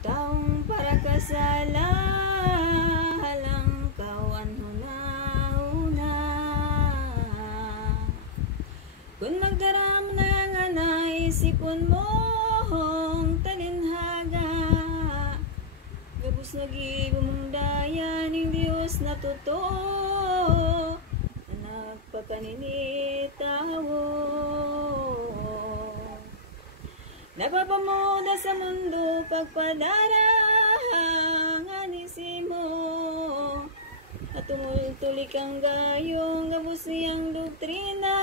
Taong para kasala halang kawan huna-huna. Kung magdaram na nga naisipon mo hong talinhaga, gabos nag-ibumong daya ng Diyos na totoo na nagpakaninitawo. Napapamuda sa mundo pagpadarang anisimo, at tumultulik ang gayong gabos niyang doktrina,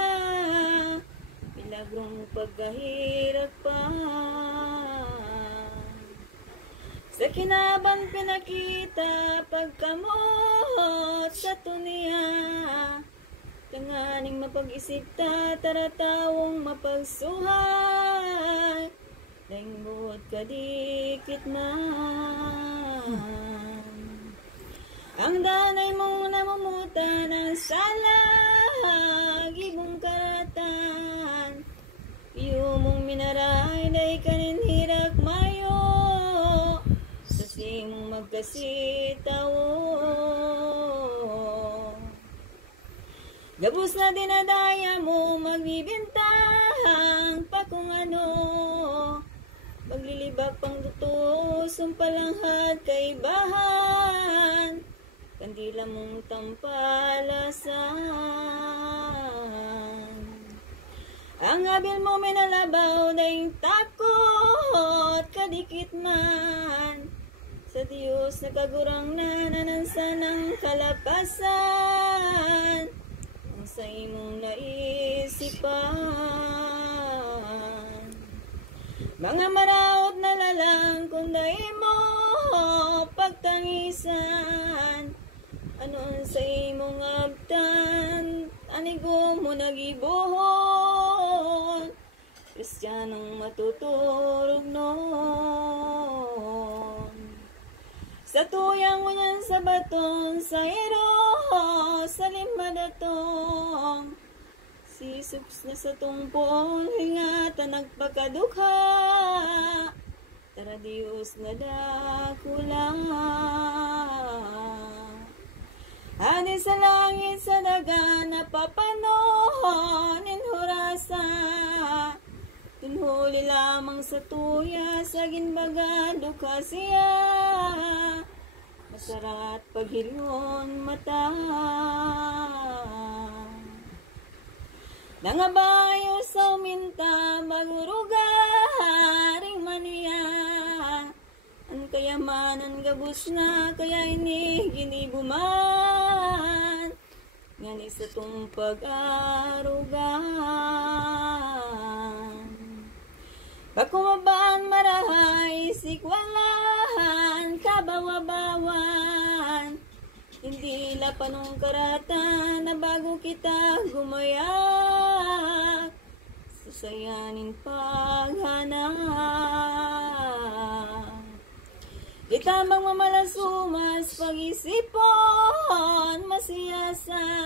milagrong pagkahirap pa. Sa kinaban pinakita pagkamot sa tunia, tanganing mapag-isip ta taratawong mapagsuhay, daing buot kadikit man. Ang danay mong namumuta ng salag, ibong karatan, iyo mong minaray, day kaninhirak mayo, sa simong magkasitawo. Gabos na dinadaya mo, magbibintang pa kung ano, maglilibak pang duto, sumpalanghad kaibahan, kandila mong tampalasan. Ang abil mo minalabaw, daing takot kadikit man, sa Diyos nakagurang nananansan ng kalapasan, sa imong naisipan. Mga maraot na lalang kung dai mo pagtangisan, anon sa imong abtan, anigo mo nagibuhon, Kristiyanong matuturog noon. Sa tuyang mo niyan sa baton, sa iro, sa limadatong, si Subs na sa tungpol, hingata nagpakadukha, tara Diyos nga dakula. Ani sa langit sa daga, napapanon inhurasa, tunhuli lamang sa tuya, sa ginbaga dukha siya, masarat paghilyon mata. Nangabayo sa uminta, magurugaring maniya, ang kayamanan gabos na, kaya ini ginibuman, ngani sa tong pag-arugan. Pagkumabaan marahay, sikwalan, kabawabawan, hindi lapanong karata na bago kita gumayak, sasayanin paghanap. Itamang mamalasumas, pag-isipon, masiyasan,